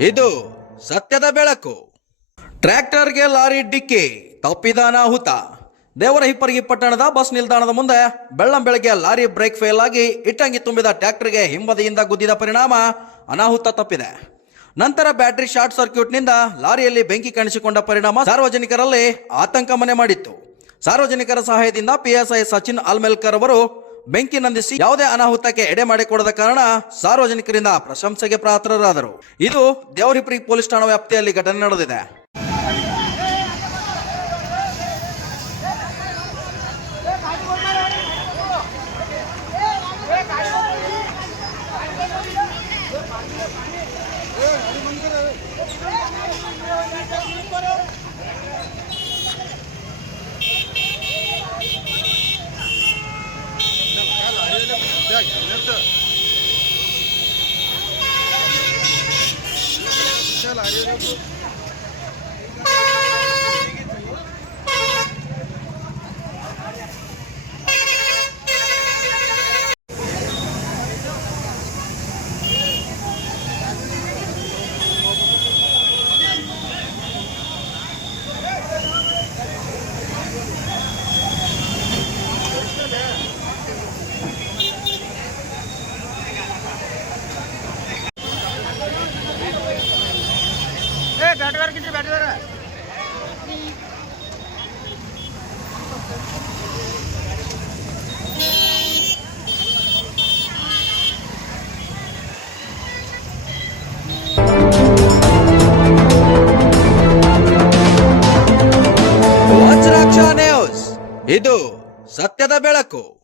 ಇದು ಸತ್ಯದ ಬೆಳಕು. ಟ್ರ್ಯಾಕ್ಟರ್ಗೆ ಲಾರಿ ಡಿಕ್ಕಿ ತಪ್ಪಿದ ಅನಾಹುತ ದೇವರ ಹಿಪ್ಪರಗಿ ಪಟ್ಟಣದ ಬಸ್ ನಿಲ್ದಾಣದ ಮುಂದೆ ಬೆಳ್ಳಂ ಬೆಳಗ್ಗೆ ಲಾರಿ ಬ್ರೇಕ್ ಫೇಲ್ ಆಗಿ ಇಟ್ಟಂಗಿ ತುಂಬಿದ ಟ್ರ್ಯಾಕ್ಟರ್ಗೆ ಹಿಂಬದಿಯಿಂದ ಗುದ್ದಿದ ಪರಿಣಾಮ ಅನಾಹುತ ತಪ್ಪಿದೆ. ನಂತರ ಬ್ಯಾಟರಿ ಶಾರ್ಟ್ ಸರ್ಕ್ಯೂಟ್ನಿಂದ ಲಾರಿಯಲ್ಲಿ ಬೆಂಕಿ ಕಾಣಿಸಿಕೊಂಡ ಪರಿಣಾಮ ಸಾರ್ವಜನಿಕರಲ್ಲಿ ಆತಂಕ ಮನೆ ಮಾಡಿತ್ತು. ಸಾರ್ವಜನಿಕರ ಸಹಾಯದಿಂದ ಪಿಎಸ್ಐ ಸಚಿನ್ ಅಲ್ಮೆಲ್ಕರ್ ಅವರು ಬೆಂಕಿ ನಂದಿಸಿ ಯಾವುದೇ ಅನಾಹುತಕ್ಕೆ ಎಡೆ ಮಾಡಿಕೊಡದ ಕಾರಣ ಸಾರ್ವಜನಿಕರಿಂದ ಪ್ರಶಂಸೆಗೆ ಪಾತ್ರರಾದರು. ಇದು ದೇವರಿಪುರಿ ಪೊಲೀಸ್ ಠಾಣಾ ವ್ಯಾಪ್ತಿಯಲ್ಲಿ ಘಟನೆ ನಡೆದಿದೆ. त्या घेण्याचं विशाल आलेलो ಬ್ಯಾಟವಾರ ಕಿದ್ರಿ ಬ್ಯಾಟವಾರ ಇದು ಸತ್ಯದ ಬೆಳಕು